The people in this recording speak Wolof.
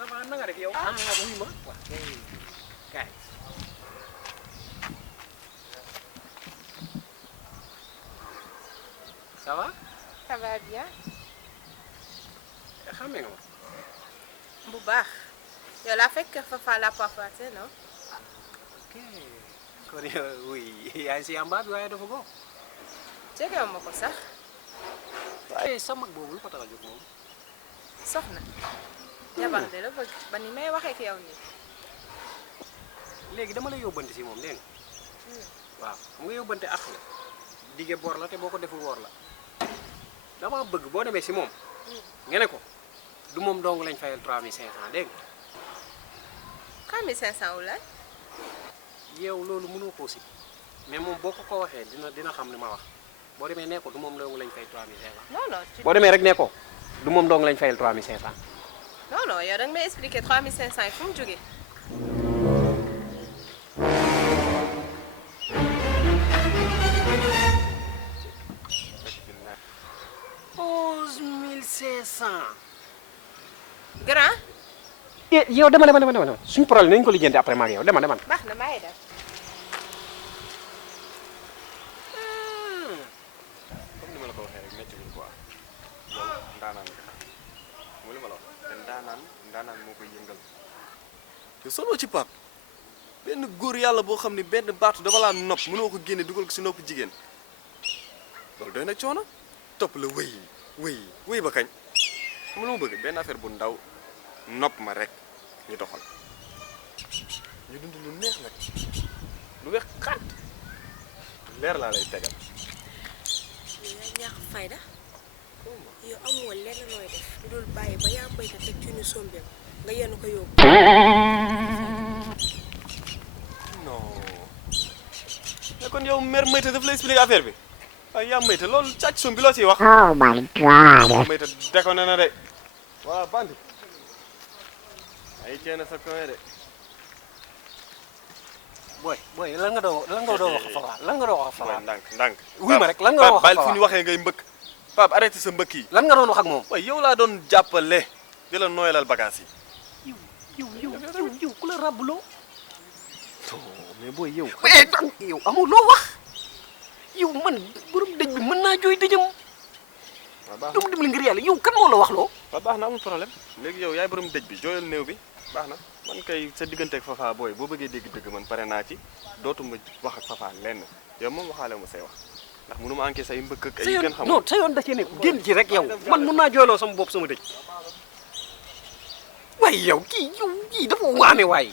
ça va na nga def yow. ah oui ma waaw kay. ça va. ça va bien. xamee nga ma. bu baax. yow laa fekk Fafa la papaate non. ok kon yow oui yaa ngi si yamba bi waaye dafa góob. jegewu ma ko sax. waaye sa mag boobu lu ko tax a jóg moom. soxna. jabar de la bëgg ba ni may waxee ak yow nii. léegi dama lay yóbbante si moom dégg nga. waaw xam nga yóbbante ak la. dige bor la te boo ko deful woor la. dama bëgg boo demee si moom. nga ne ko du moom dong lañ fayal 3500 dégg nga. 3500 wu laay. yow loolu mënoo koo si mais moom boo ko waxee dina xam li ma wax boo demee nee ko du moom dong lañ fay 3500. non non boo demee rek nee ko du moom dong lañ fayal 3500. non non yow danga may expliquer 3500 yi fu mu jógee. grand. yow dama suñu problème nañu ko lijjanti après ma ak yow dama. baax na maa ngi dem. comme ni ma la ko waxee rek métti bi quoi yow ndaanaan nga xam mu li ma la wax te ndaanaan moo koy yëngal. yow sonoo ci pap benn góor yàlla boo xam ne benn baatu dama laa nopp mënoo ko génne dugal ko si nopp jigéen loolu doy na coono topp la wéy ba kañ xam lu ma bëgg benn affaire bu ndaw nopp ma rek ñu doxal ñu dund lu neex nag lu weex xaat leer laa lay tegal. yow yaa ñàkk fayda yow amoo lenn looy def lu dul bàyyi ba yaa mbéy teg ci ñu sombeem nga yenn ko yóbbu. non mais kon yow mère Mayta daf lay expliquer affaire bi waaye yaa Mayta loolu càcc som bi loo ciy wax. Oh my God. Mayta déconné na de waa bandi ay ceena sa koy de. booy lan nga doon wax Fafa lan nga doon wax Fafa. ndànk wuy ma rek lan nga doon wax Pape Fafa fu ñu waxee ngay mbëkk Pape arrêté sa mbëkk yi. lan nga doon wax ak moom. waaye yow laa doon jàppale di la nooyalal bagage yi. yow ku la rabuloo. mais booy yow. yow amul loo wax. yow man borom dëj bi mën naa jooy dëjëm. waaw baax doomu dimbali ngir yàlla yow kan moo la wax loo. waaw baax na amul problème léegi yow yaay borom dëj bi jooyal néew bi baax na man kay sa digganteeg Fafa booy boo bëggee dégg dëgg man pare naa ci dootuma wax ak Fafa lenn yow moom waxaale ma say wax ndax mënu ma enquête say mbëkk ak ay kenn xamul. non sa yoon da cee nekk génn ci rek yow man mën naa jooyloo sama bopp sama dëj. waaye yow kii dafa waame waay.